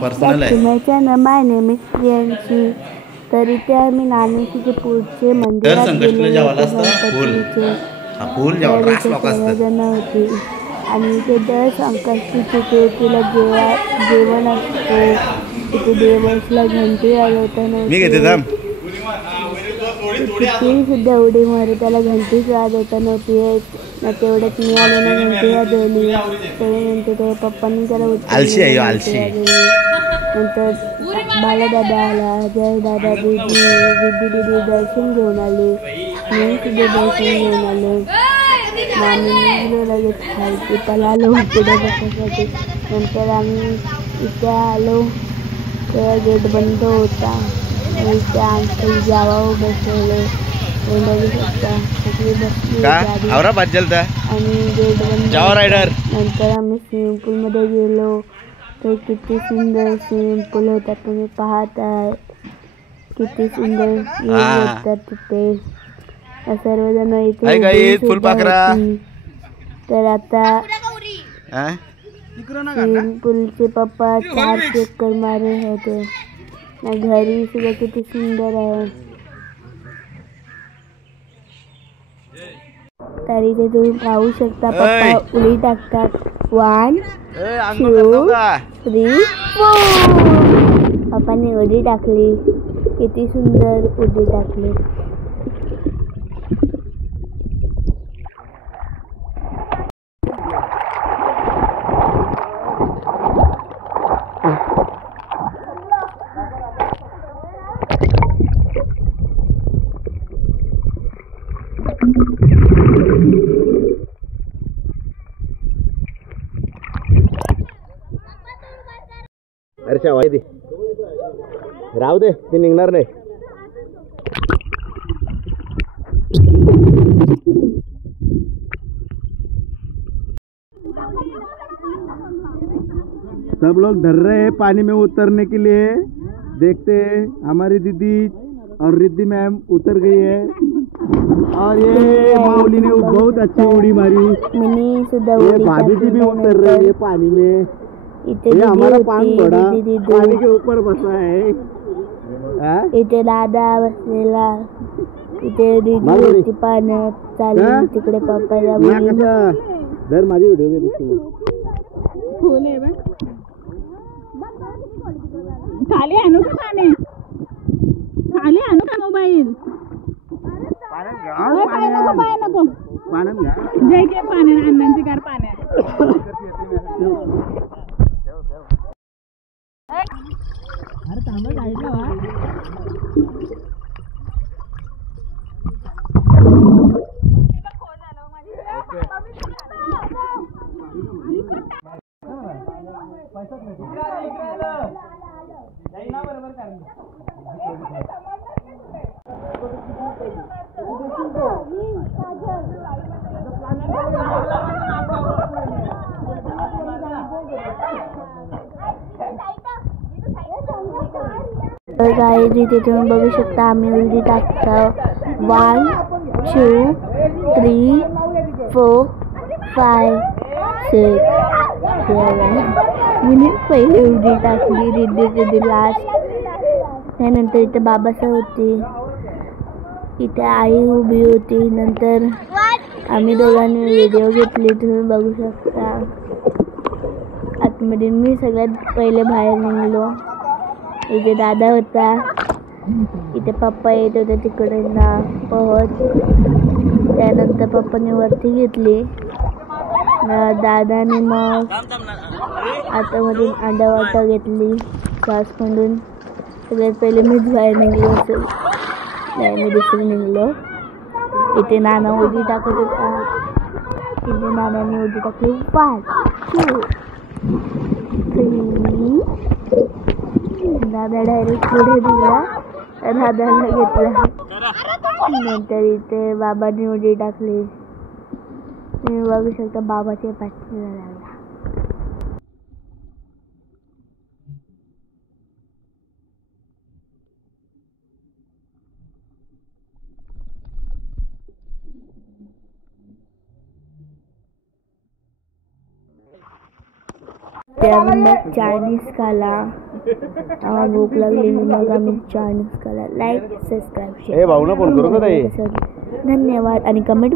Personal आहे. माय name is Priyanshi. तर इथे आम्ही नाणेशीचे पुढचे मंदिरात गेलो सर्वजण होती आणि इथे दर संकष्टी चतुर्थीला जेवण असते. इथे देवस्थानला घंटी वाजवताना किती सुद्धा उडी मारे त्याला घंटीच वाजवता नव्हती. तेवढ्यात मी आलो ना घंटी वाजवली. त्यानंतर त्या पप्पांनी त्याला नंतर बालादादा आला. जय दादा दीदी दर्शन घेऊन आले. मी सुद्धा दर्शन घेऊन आले. मामी लगेच खायची पळालो पुढे बसायसाठी. नंतर आम्ही इथे आलो तेव्हा गेट बंद होता. इथे अंकल जावा बसवले बघू शकता सगळी बसली आणि गेट बंद. नंतर आम्ही स्विमिंग पूलमध्ये गेलो. तर किती सुंदर स्विमिंग पूल होता तुम्ही पाहत आहे. किती सुंदर होतात तिथे सर्वजण इथे. तर आता स्विमिंग पूलचे पप्पा 4 चक्कर मारे होते. घरी सुद्धा किती सुंदर आहे. तरी ते तुम्ही पाहू शकता पप्पा उडी टाकतात. 1 2 3 4 पप्पांनी उडी टाकली. किती सुंदर उडी टाकली. अरे राहू दे ते निघणार नाही. सब लोग डर रहे हैं पानी में उतरने के लिए. देखते हैं हमारी दीदी और रिद्धि मैम उतर गई है और ये माऊली ने बहुत अच्छी उड़ी मारी. ये भाभी जी भी उतर रही है पानी में. ये हमारा पान घोड़ा पानी के ऊपर बसा है. इथे दादा बसलेला. इथे दीदी होती पाण्यात चालली. तिकडे पप्पाला दर माझी व्हिडिओ घेते खाली आणू का पाणी. खाली आणू का मोबाईल. नको जय के पाण्यात अण्णांची कार पाण्यात. अरे चांगलं जायचं वा. गाईज इथे तुम्ही बघू शकता आम्ही उडी टाकतो. 1 2 3 4 5 6 7 मी पहिली उडी टाकली. रिद्धी लास्ट. त्यानंतर इथे बाबासाहेब होती. इथे आई उभी होती. नंतर आम्ही दोघांनी व्हिडिओ घेतली तुम्ही बघू शकता. आतमध्ये मी सगळ्यात पहिले बाहेर निघलो. इथे दादा होता. इथे पप्पा येत होते तिकडे ना पोहत. त्यानंतर पप्पाने वरती घेतली. दादाने मग आतामधून अंडावाटा घेतली श्वास खंडून. सगळ्यात पहिले मीच बाहेर निघलो असेल. नाही मी दुसरी निघलो. इथे नाना उडी टाकत होता. इथे नानाने उडी टाकली. 1 2 3 दादा डायरेक्ट पुढे दिला. दादाला घेतला. नंतर इथे बाबांनी उडी टाकली. तुम्ही बघू शकता बाबाच्या पाठीला लागला. आम्ही मग चायनीज खाला. आम्हाला भूक लागलेली मग आम्ही चायनीज खाला. लाईक सबस्क्राईब ए भाऊ ना फोन करू का ताई? धन्यवाद आणि कमेंट